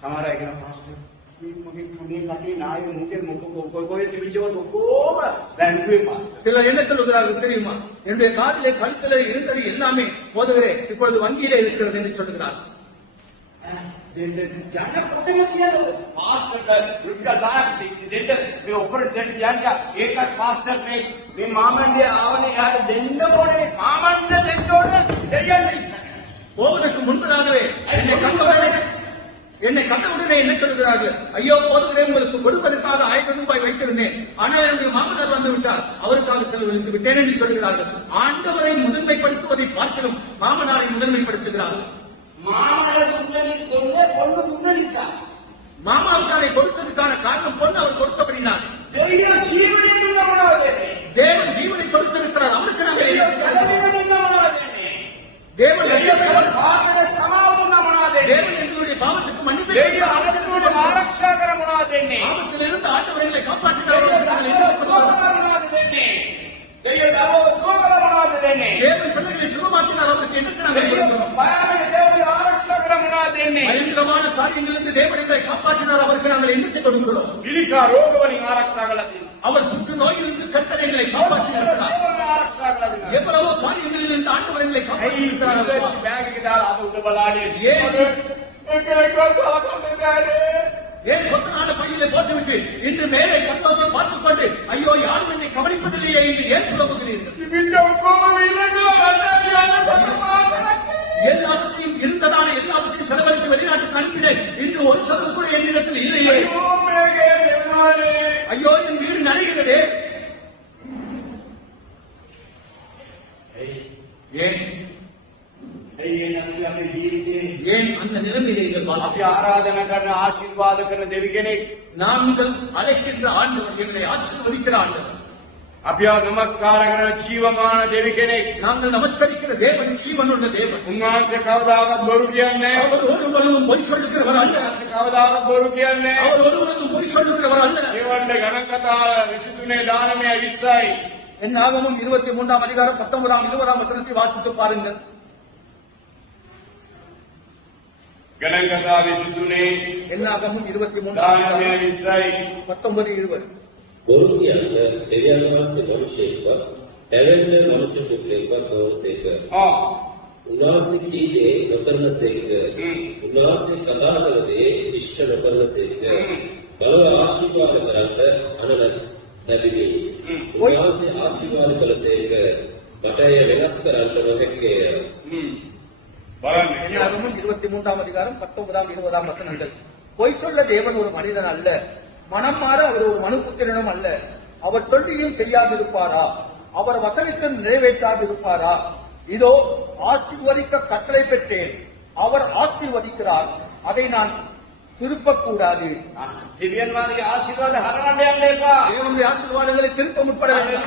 සමහර අය කියන පාස්ටර් මගේ පුනේ කටේ නායක මුකේ කොයි තිබිච්චව කොහොම බැංකුවේ පාස්ටර්. சிலர் என்ன சொல்லுகிறார்கள் தெரியுமா? என்னுடைய காலிலே கழுத்துல இருந்தது எல்லாமே போதவரே இப்பொழுது வங்கியிலே இருக்கிறது என்று சொல்லுகிறார். ජන කොටම කියනවා පාස්ටර්ට රුපියල් 10ක් දෙන්න මේ ඔපරේට් දෙන්න යන්න ඒකත් පාස්ටර් මේ මාමණ්ඩේ ආවනේ යාට දෙන්න ඕනේ මාමණ්ඩ දෙන්න ඕනේ දෙයන්න ඉස්සර போவதற்கு முன்பதாகவே என்னை கண்டவுடனே என்ன சொல்கிறார்கள்? ஐயோ போதவரே உங்களுக்கு கொடுப்பதற்காக 1000 ரூபாய் வைத்திருந்தேன், ஆனால் என்னுடைய மாமனார் வந்து விட்டார், அவருக்காக செலவழித்து விட்டேன் என்று சொல்கிறார்கள். ஆண்டவரை முதன்மைப்படுத்துவதை பார்க்கணும் மாமனாரை முதன்மைப்படுத்துகிறார்கள். மாமாவுக்காரை கொடுத்ததுக்கான காரணம் பொண்ணு அவர் கொடுத்தபடினார். தேவன் ஜீவனை கொடுத்திருக்கிறார், அவருக்கு நாங்கள் தேவன் எங்களுடைய பாவத்துக்கு மன்னிப்பு பாவத்திலிருந்து ஆண்டவர்களை காப்பாற்றினார். தேவன் பிள்ளைகளை சுகமாக்கினார், அவருக்கு பயங்கரமான காரியங்களிலிருந்து தேவனை காப்பாற்றினார், அவருக்கு நாங்கள் எண்ணத்தை கொடுக்கிறோம். அவர் புற்று நோயிலிருந்து கட்டளைகளை காப்பாற்றினார். எவ்வளவோ காரியங்களில் இருந்து ஆண்டவர்களை காப்பாற்றினார். ஏன் கொத்த நாடு பையிலே போட்டுவிட்டு இன்று மேலே கட்டோடு பார்த்துக் கொண்டு ஐயோ யாரும் என்னை கவனிப்பதில்லையே என்று ஏன் புலம்புகிறீர்கள்? எல்லாவற்றையும் இருந்ததான எல்லாவற்றையும் செலவழித்து வெளிநாட்டுக்கு அனுப்பினேன், இன்று ஒரு சதம் கூட என்னிடத்தில் இல்லையே. ஐயோ என் வீடு நடைகிறதே. ஏன் அந்த நிலைமையில் ஆராதனை கர்ண ஆசீர்வாத கர்ண தேவிகனே நாங்கள் அழைக்கின்ற ஆண்டவர் எங்களை ஆசீர்வதிக்கிற ஆண்டவர். அபியா நமஸ்கார கர்ண ஜீவமான தேவிகனே நாங்கள் நமஸ்கரிக்கிற தேவன் ஜீவனுள்ள தேவன். உன்வாசே கவதாக பொறு කියන්නේ அவர் ஒருவரும் பொய் சொல்லுகிறவர் அல்ல. கவதாக பொறு කියන්නේ அவர் ஒருவரும் பொய் சொல்லுகிறவர் அல்ல. தேவண்ட கணக்கதா 23 දානමය 20යි. என்னாகமம் 23ஆம் அதிகாரம் 19ஆம் 20ஆம் வசனத்தை வாசித்து பாருங்கள். ගණන්කතා 23 என்னாகமம் 23 දානමය 20යි 19 20. බොරු කියන්න දෙවියන් වහන්සේ මනුෂ්‍යයෙක්වත් ඇලෙන්න මනුෂ්‍ය පුත්‍රයෙක්වත් නොවසේක. උන්වහන්සේ කී දේ නොකරන සේක. උන්වහන්සේ කතා කළ දේ ඉෂ්ට නොකරන සේක. බලව ආශිර්වාද කරන්ට අනන ලැබෙවි. උන්වහන්සේ ආශිර්වාද කළ සේක. මට එය වෙනස් කරන්න නොහැකිය. என்னாகமம் 23ஆம் அதிகாரம் 19ஆம் 20ஆம் வசனங்கள். பொய் சொல்ல தேவன் ஒரு மனிதன் அல்ல, மனம் மாற அவர் ஒரு மனுபுத்திரனும் அல்ல. அவர் சொல்லியும் செய்யாதிருப்பாரா? அவர் வசனித்து நிறைவேற்றாதிருப்பாரா? இதோ ஆசீர்வதிக்க கட்டளை பெற்றேன், அவர் ஆசீர்வதிக்கிறார், அதை நான் திருப்பக்கூடாது. දිව්‍යන් වාගේ ආශිර්වාද හරවන්න යන්න එපා. தேவனுடைய ஆசீர்வாதங்களை திருப்ப முற்பட வேண்டாம்.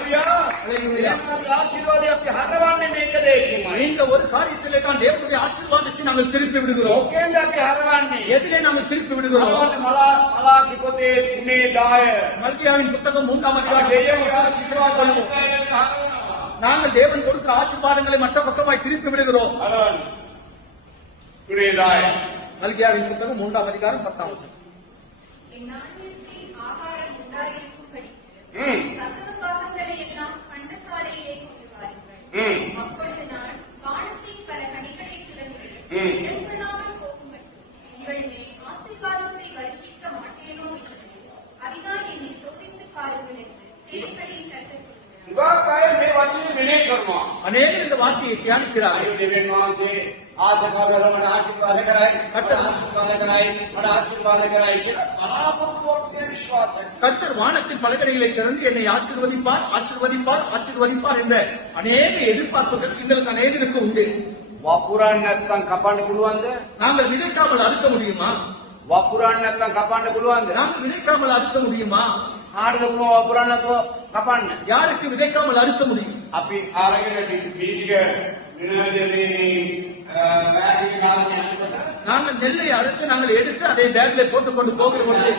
ஹalleluya. ආශිර්වාදය අපි හරවන්නේ මේක දෙකමයි. இந்த ஒரு காரியத்திலே தான் தேவனுடைய ஆசீர்வாதத்தை நாங்கள் திருப்பி விடுகிறோம். ඕකෙන්ද අපි හරවන්නේ. எதிலே நாங்கள் திருப்பி விடுகிறோம்? මලාකි පොතේ 3:10 மல்கியாவின் புத்தகம் 3ஆம் அதிகாரம். දෙවියන්ගේ ආශිර්වාද நாங்கள் தேவன் கொடுக்கிற ஆசீர்வாதங்களை மற்ற பக்கமாய் திருப்பி விடுகிறோம். හරවන්න. 3:10 மல்கியாவின் புத்தகம் 3ஆம் அதிகாரம் 10ஆம் வசனம். அநேகர் இந்த வார்த்தையை தியானிக்கிறார்கள். දෙවියන් වහන්සේ ආශිර්වාද ආශිර්වාද කරයි කට ආශිර්වාද කරයි මට ආශිර්වාද කරයි කියලා බලාපොරොත්තුවක් තියෙන විශ්වාසය. கர்த்தர் வானத்தின் பலகணிகளை திறந்து என்னை ஆசீர்வதிப்பார் ஆசீர்வதிப்பார் ஆசீர்வதிப்பார் என்ற அநேக எதிர்பார்ப்புகள் எங்களுக்கு அநேகருக்கு உண்டு. වපුරන්න නැත්නම් කපන්න පුළුවන්ද? நாங்கள் விதைக்காமல் அறுக்க முடியுமா? වපුරන්න නැත්නම් කපන්න පුළුවන්ද? நாங்கள் விதைக்காமல் அறுக்க முடியுமா? කාටද පුළුවන් වපුරන්න නැතුව කපන්න? யாருக்கு விதைக்காமல் அறுக்க முடியும்? අපි ආරගෙන බීජික විනාදේ බෑග් දාන්න යනකොට நாங்கள் நெல்லை அறுத்து நாங்கள் எடுத்து அதை பேக்ல போட்டுக் கொண்டு போகிற பொழுது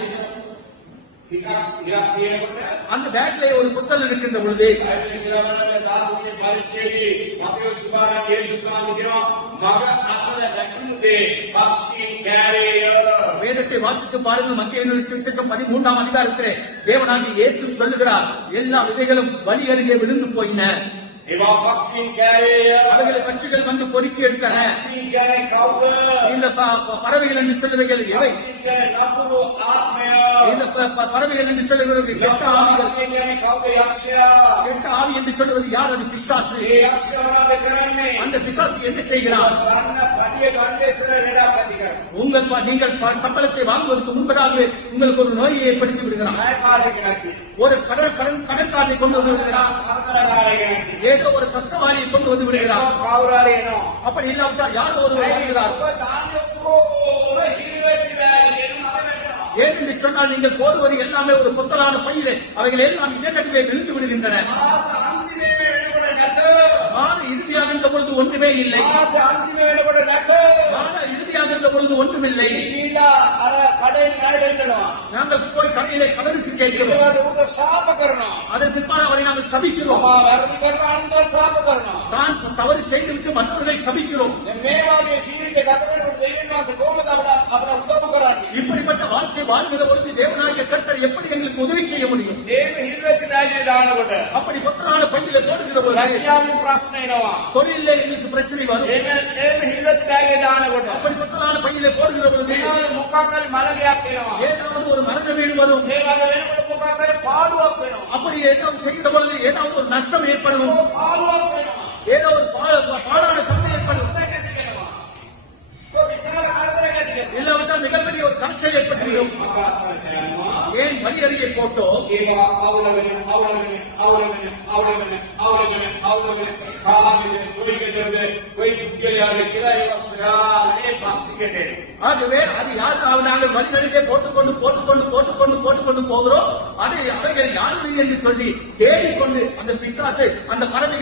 அந்த பேக்ல ஒரு புத்தல் இருக்கின்ற பொழுது வேதத்தில் வேதத்தை வாசித்து பாருங்கள். மத்திய சுவிசேஷம் 13ஆம் அதிகாரத்திலே தேவனாகிய இயேசு சொல்லுகிறார், எல்லா விதைகளும் வழி அருகே விழுந்து போயின. ඒවා පක්ෂීන් කෑවේය. அவைகளை பட்சிகள் வந்து பொறுக்கி எடுத்தன. පක්ෂීන් කියන්නේ කවුද? இந்த பறவைகள் என்று சொல்லுவைகள் எவை? පක්ෂීන් කියන්නේ නපුරු ආත්මය. இந்த பறவைகள் என்று சொல்லுகிறது கெட்ட ஆவிகள். පක්ෂීන් කියන්නේ කවුද? යක්ෂයා. கெட்ட ஆவி என்று சொல்லுவது யார்? அது பிசாசு. ඒ යක්ෂයා මොනවද කරන්නේ? அந்த பிசாசு என்ன செய்கிறார்? ගන්න පඩිය ගන්න ඉස්සර වැඩක් ඇති කරනවා. நீங்கள் சம்பளத்தை வாங்குவதற்கு முன்பதாக உங்களுக்கு ஒரு நோயை ஏற்படுத்தி விடுகிறார். ණයකාරයෙක් නැති. ஒரு கடற்காரனை கொண்டு வந்து விடுகிறார். හතරකාරයෙක් නැති. ஏதோ ஒரு கஷ்டவாளியை கொண்டு வந்து விடுகிறார். කවුරු හරි එනවා. அப்படி இல்லாவிட்டால் யாரோ ஒருவர் வருகிறார். ඔබ දාන්නේ ඔක්කොම හිරිවෙච්ච බෑග් එකේ මම ஏன் என்று சொன்னால் நீங்கள் போடுவது எல்லாமே ஒரு பொத்தலான பையிலே அவைகள் எல்லாம் இதே விழுந்து விடுகின்றன. මාස අන්තිමේ වෙනකොට නැත. மாத இறுதியாக இருந்த பொழுது ஒன்றுமே இல்லை. මාස අන්තිමේ වෙනකොට නැත. மாத இறுதியாக இருந்த பொழுது ஒன்றுமில்லை. ඊට අර කඩේ ණයට එන්නවා. நாங்கள் போய் கடையிலே கடனுக்கு ඊට கேட்கிறோம். පස්සේ උට ශාප කරනවා. அதற்கு பின்னால் அவரை நாங்கள் சபிக்கிறோம். මම වැරදි කරනවා අන්ත ශාප කරනවා. தான் தவறு செய்துவிட்டு மற்றவர்களை சபிக்கிறோம். දැන් මේ වගේ ජීවිතේ ගත කරනකොට දෙවියන් වහන්සේ කොහොමද අපට උදව් කරන්නේ? இப்படிப்பட்ட வாழ்க்கை வாழ்கிற பொழுது தேவனாகிய கர்த்தர் எப்படி எங்களுக்கு உதவி செய்ய முடியும்? ඒක හිරිවෙච්ච බෑග් එකේ දානකොට அப்படி பொத்தலான பையிலே போடுகிற பொழுது රැකියාවේ ප්‍රශ්න එනවා. தொழிலே எங்களுக்கு பிரச்சனை வரும். ඒක හිරිවෙච්ච බෑග් එකේ දානකොට அப்படி பொத்தலான பையிலே போடுகிற பொழுது ඒකට මොකක් හරි මලගයක් එනවා. ஏதாவது ஒரு மரண வீடு வரும். මේ වගේ වෙනකොට මොකක් හරි පාඩුවක් වෙනවා. அப்படி ஏதாவது செய்கிற பொழுது ஏதாவது ஒரு நஷ்டம் ஏற்படும். ඔය පාඩුවක් වෙනවා. ஏதோ ஒரு பாழான சந்தை ஏற்படும். ඔය විශාල කරදරයක් ඇති වෙනවා. இல்லாவிட்டால் மிகப்பெரிய ஒரு கஷ்டம் ஏற்பட்டுவிடும். ආකාශයට යනවා. ஏன் வழி அருகே போட்டோ ඒවා අවුලගෙන කාලෙක කොයිකදද කොයි පුද්ගලයාගේ කියලා ඒවා සොයාලේ පක්ෂිකට ஆகவே அது யாருக்காவது நாங்கள் வழி அருகே போட்டுக்கொண்டு போகிறோம். அது அவைகள் யாருடைய என்று சொல்லி தேடிக்கொண்டு அந்த பிசாசு அந்த பறவைகள்